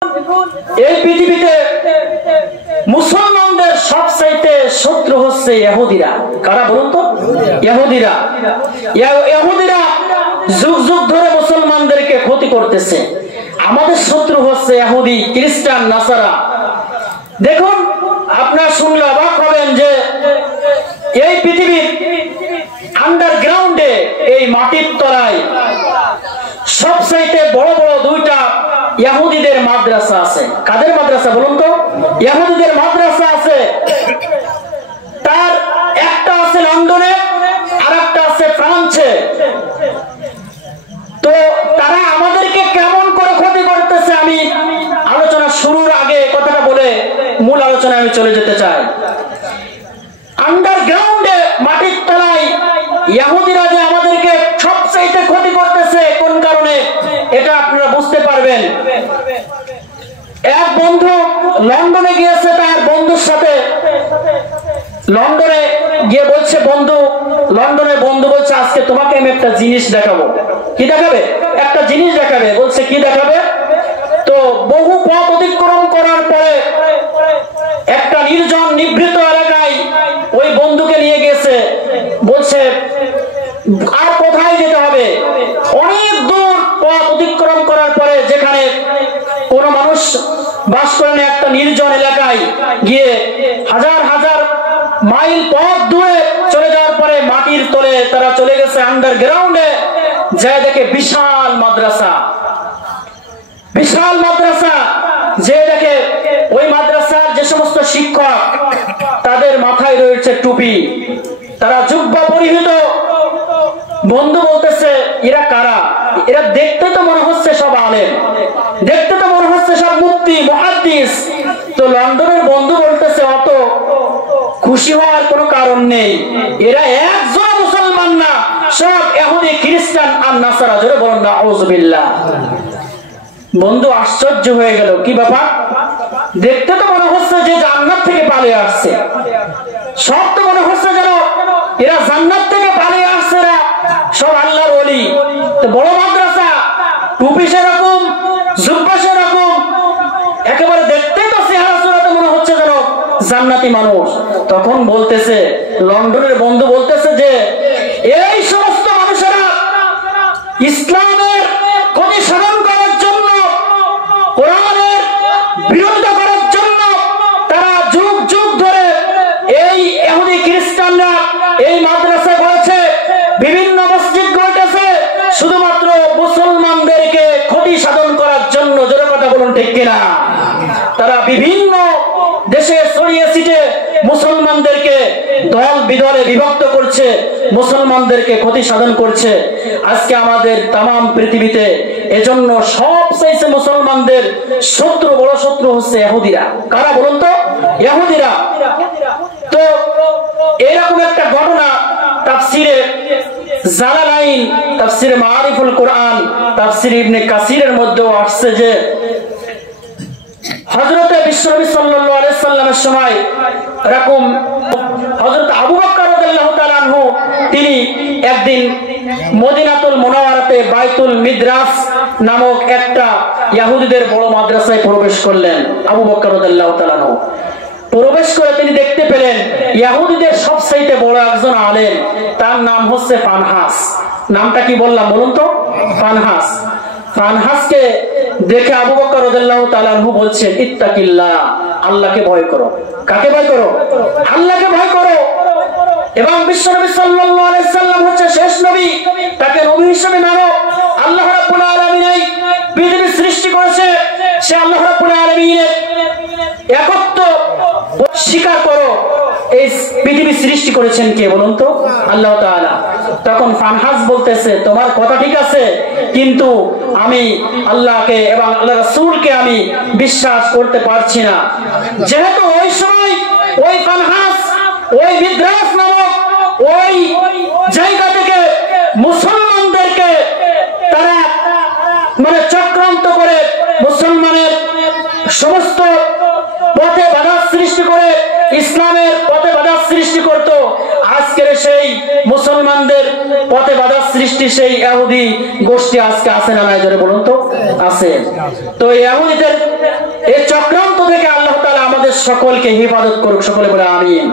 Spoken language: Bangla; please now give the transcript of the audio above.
এই পৃথিবীতে মুসলমানদের সবচাইতে শত্রু হচ্ছে ইহুদিরা। কারা বলুন তো? ইহুদিরা। ইহুদিরা যুগ যুগ ধরে মুসলমানদেরকে ক্ষতি করতেছে। আমাদের শত্রু হচ্ছে ইহুদি, খ্রিস্টান, নাসারা। দেখুন, আপনারা শুনলে অবাক হবেন যে এই পৃথিবীর আন্ডারগ্রাউন্ডে, এই মাটির তলায় সবচাইতে বড় বড় দুইটা ইহুদিদের মাদ্রাসা আছে। কাদের মাদ্রাসা বলুন তো? ইহুদিদের মাদ্রাসা আছে। তার একটা আছে লন্ডনে, আর একটা আছে ফ্রান্সে। তো তারা আমাদেরকে কেমন করে ক্ষতি করতেছে, আমি আলোচনা শুরুর আগে কথাটা বলে মূল আলোচনায় আমি চলে যেতে চাই। আন্ডারগ্রাউন্ডে, মাটির তলায় ইহুদিরা যে আমাদেরকে সবচাইতে ক্ষতি করতেছে, কোন কারণে এটা আপনারা বুঝতে পারবেন। এক বন্ধু লন্ডনে গিয়েছে, তার বন্ধুর সাথে লন্ডনে গিয়ে বলছে, লন্ডনের বন্ধু বলছে, আজকে তোমাকে আমি একটা জিনিস দেখাবো। কি দেখাবে? একটা জিনিস দেখাবে। বলছে, কি দেখাবে? তো বহু পথ অতিক্রম করার পরে একটা নির্জন নিভৃত এলাকায় ওই বন্ধুকে নিয়ে গেছে। বলছে, আর কোথায় যেতে হবে? অনেক দূর পথ অতিক্রম করার পরে যেখানে কোনো মানুষ বাস করে না, একটা নির্জন এলাকায় গিয়ে হাজার হাজার মাইল পথ দূরে চলে যাওয়ার পরে মাটির তলে তারা চলে গেছে আন্ডারগ্রাউন্ডে। যায় দেখে বিশাল মাদ্রাসা, বিশাল মাদ্রাসা। যে দেখে ওই মাদ্রাসার যে সমস্ত শিক্ষক, তাদের মাথায় রয়েছে টুপি, তারা জুব্বা পরিহিত। বন্ধু বলতেছে, এরা কারা? এরা দেখতে তো মনে হচ্ছে সব আলেম, দেখতে তো মনে হচ্ছে সব মুফতি, মুহাদ্দিস। তো লন্ডনের বন্ধু বলতেছে, অত খুশি হওয়ার কোনো কারণ নেই, এরা একজন মুসলমান না, সব ইহুদি, খ্রিস্টান আর নাসারা। জোরে বলুন না আউযুবিল্লাহ। বন্ধু আশ্চর্য হয়ে গেল, কি ব্যাপার? দেখতে তো মনে হচ্ছে যে জান্নাত থেকে পালিয়ে আসছে, সব তো মনে হচ্ছে যেন এরা জান্নাত থেকে পালিয়ে আসছে, এরা সব আল্লাহর ওলি। তো বড় মাদ্রাসা, টুপি সেরকম, জুব্বা সেরকম, একেবারে দেখতে তো চেহারা সুরাতে মনে হচ্ছে যেন জান্নাতি মানুষ। তখন বলতেছে, লন্ডনের বন্ধু বলতেছে যে এই সমস্ত মানুষেরা ইসলামের ক্ষতি সাধন করার জন্য, কোরআনের বিরোধিতা করার জন্য তারা যুগ যুগ ধরে এই ইহুদি খ্রিস্টানরা এই মাদ্রাসা করেছে, বিভিন্ন মসজিদ গড়েছে, শুধুমাত্র মুসলমানদেরকে ক্ষতি সাধন করার জন্য। জোরে কথা বলুন, ঠিক কিনা? তারা বিভিন্ন দেশে ছড়িয়ে ছিটে মুসলমানদেরকে দল বিদলে বিভক্ত করছে, মুসলমানদেরকে ক্ষতি সাধন করছে। আজকে আমাদের তামাম পৃথিবীতে এজন্য সবচেয়ে মুসলমানদের শত্রু, বড় শত্রু হচ্ছে ইহুদিরা। কারা বলুন তো? ইহুদিরা। তো এরকম একটা ঘটনা তাফসিরে জালালাইন, তাফসিরে মারিফুল কোরআন, তাফসির ইবনে কাসিরের মধ্যেও আসছে যে হযরতে বিশ্বনবী সাল্লাল্লাহু আলাইহি সাল্লামের সময় এরকম হযরত আবু বকর রাদিয়াল্লাহু তাআলা আনহু তিনি একদিন মদিনাতুল মুনাওয়ারাতে বাইতুল মিদ্রাস নামক একটা ইহুদিদের বড় মাদ্রাসায় প্রবেশ করলেন। আবু বকর রাদিয়াল্লাহু তাআলা আনহু প্রবেশ করে তিনি দেখতে পেলেন ইহুদিদের সবচাইতে বড় একজন আলেম, তার নাম হচ্ছে ফানহাস। নামটা কি বললাম বলুন তো? ফানহাস। ফানহাসকে দেখে আবু বকর রাদিয়াল্লাহু তাআলা আনহু বলছেন, ইত্তাকিল্লাহ, আল্লাহকে ভয় করো। কাকে ভয় করো? আল্লাহকে ভয় করো। এবং বিশ্বনবী সাল্লাল্লাহু আলাইহি সাল্লাম হচ্ছে শেষ নবী, তাকে নবী হিসেবে মানো। আল্লাহ রাব্বুল আলামিন এই পৃথিবী সৃষ্টি করেছে, সে আল্লাহ রাব্বুল আলামিনের একত্ব স্বীকার করো। এই পৃথিবী সৃষ্টি করেছেন কে বলুন তো? আল্লাহ তাআলা। তখন ফানহাস বলতেছে, তোমার কথা ঠিক আছে, কিন্তু আমি আল্লাহকে এবং আল্লাহ রাসূলকে আমি বিশ্বাস করতে পারছি না। যেহেতু ওই সময় ওই ফানহাস ওই মিদ্রাস নামক ওই জায়গা থেকে মুসলমানদেরকে তারা মানে চক্রান্ত করে মুসলমানের সমস্ত পথে বাধা সৃষ্টি করে ইসলামের পথে বাধা সৃষ্টি করত। আজকের সেই মুসলমানদের পথে বাধা সৃষ্টি সেই ইহুদি গোষ্ঠী আজকে আছে না নাই? জোরে বলুন তো। আছে। তো ইহুদিদের এই চক্রান্ত থেকে আল্লাহ তাআলা আমাদের সকলকে হেফাজত করুক, সকলে বলে আমিন।